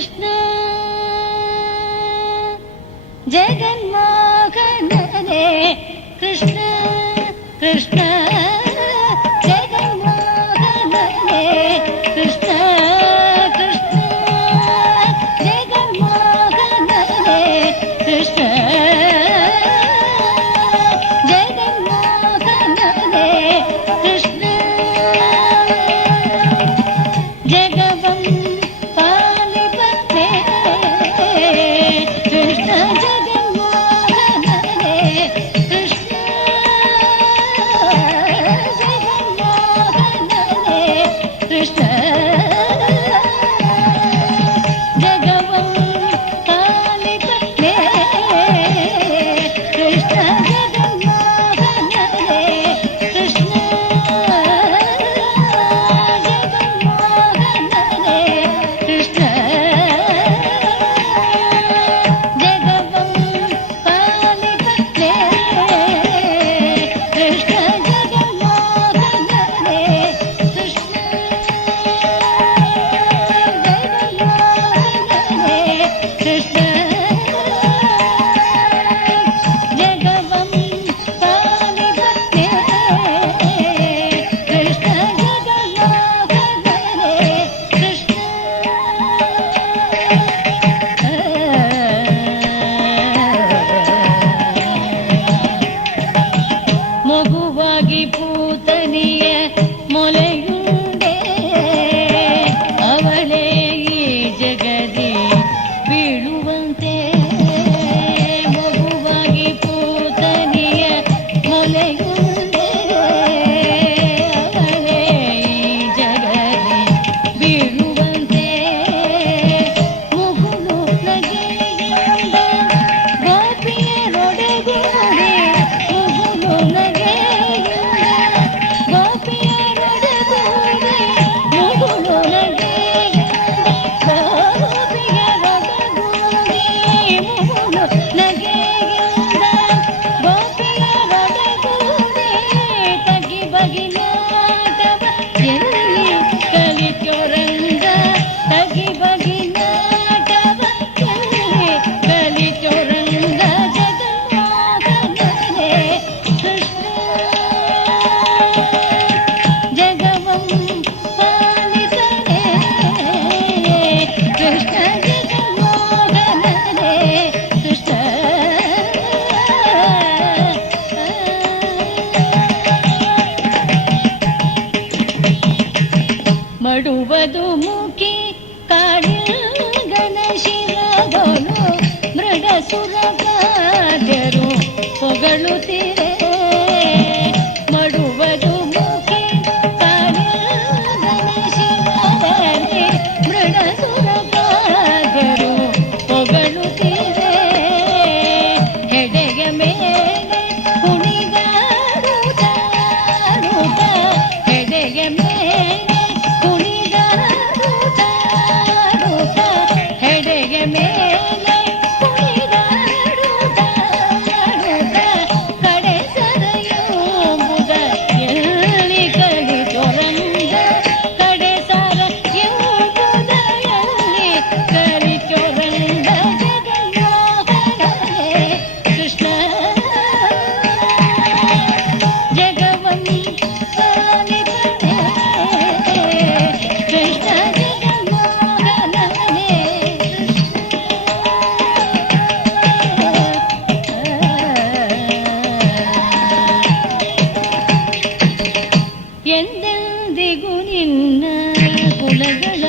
ಕೃಷ್ಣ ಜಗನ್ಮೋಹನನೇ ಕೃಷ್ಣ ಕೃಷ್ಣ ಜಗನ್ಮೋಹನನೇ ಕೃಷ್ಣ ಕೃಷ್ಣ ಜಗನ್ಮೋಹನನೇ ಕೃಷ್ಣ ಜಗನ್ಮೋಹನನೇ ಕೃಷ್ಣ ಜಗವಂ ಪಾಲಿಪತೆ ಕೃಷ್ಣ ಜಗನ್ಮೋಹನನೇ ಕೃಷ್ಣ ಜಗನ್ಮೋಹನನೇ ಕೃಷ್ಣ ಜಗವಂ ಪಾಲಿಪತೆ ಕೃಷ್ಣ ಜಗನ್ಮೋಹನನೇ ಕೃಷ್ಣ ಜಗನ್ಮೋಹನನೇ ಕೃಷ್ಣ ಜಗವಂ ಪಾಲಿಪತೆ ಕೃಷ್ಣ ಜಗನ್ಮೋಹನನೇ ಕೃಷ್ಣ ಜಗನ್ಮೋಹನನೇ ಕೃಷ್ಣ ಜಗವಂ ಪಾಲಿಪತೆ ಕೃಷ್ಣ ಜಗನ್ಮೋಹನನೇ ಕೃಷ್ಣ ಮಗುವಾಗಿ ಪೂತನಿಯ ಮೊಲೆಯುಂಡೆ ಅವಳೇ ಈ ಜಗದಿ ಬೀಳುವಂತೆ ಮಗುವಾಗಿ ಪೂತನಿಯ ಮೊಲೆಯುಂಡೆ ಅವಳೇ ಈ ಜಗದಿ ಬೀಳುವಂತೆ ಮುಗುಳು ನಗೆಯಿಂದ ಗೋಪಿಯರೊಡಗೂಡಿ ಮುಗುಳು ನಗೆಯಿಂದ ಗೋಪಿಯರೊಡಗೂಡಿ ಮುಗುಳು ನಗೆಯಿಂದ ಗೋಪಿಯರೊಡಗೂಡಿ ಮುಗುಳು ನಗೆಯಿಂದ ಗೋಪಿಯರೊಡಗೂಡಿ ತಗಿ ಬಗಿನಾಟವ ಎಲ್ಲಿ ಕಲಿತೊರಂಗ ತಗಿ ಬಗಿನಾಟವ ಎಲ್ಲಿ ಕಲಿತೊರಂಗ ಜಗನ್ಮೋಹನನೇ ಕೃಷ್ಣ ಜಗವಂ ಪಾಲಿಸನೆ ಕೃಷ್ಣ ಜಗನ್ಮೋಹನನೇ ಕೃಷ್ಣ ಮಡುವುದು ಮುಖಿ ಕಾಡಿಗನ ಶಿರದೊಳು ಮೃಗಸುರಗಾದ್ಯರು ಹೊಗಳುತ್ತಿರೆ ಮಡುವುದು ಮುಖಿ ಕಾಡಿಗನ ಶಿರದಲ್ಲಿ ಮೃಗಸುರಗಾದ್ಯರು ಹೊಗಳುತ್ತಿರೆ ಹೆಡೆಯ ಮೇಲೆ ಕುಣಿದಾಡುತ್ತಾಡುತ್ತ ಹೆಡೆಯ ಮೇಲೆ ಕುಣಿದಾಡುತ್ತಾಡುತ್ತ ಹೆಡೆಯ ಮೇಲೆ ಕುಣಿದಾಡುತ್ತಾಡುತ್ತ ಕಡೆ ಸರೆಯುವುದ ಎಲ್ಲಿ ಕಲಿತೊರಂಗ ಕಡೆ ಸರೆಯುವುದ ಎಲ್ಲಿ ಕಲಿತೊರಂಗ ಜಗನ್ಮೋಹನನೇ ಕೃಷ್ಣ ಜಗವಂ ಪಾಲಿಪತೆ ಕೃಷ್ಣ ಜಗನ್ಮೋಹನನೇ ಕೃಷ್ಣ ಎಂದೆಂದಿಗೂ ನಿನ್ನ ಕುಲಗಳ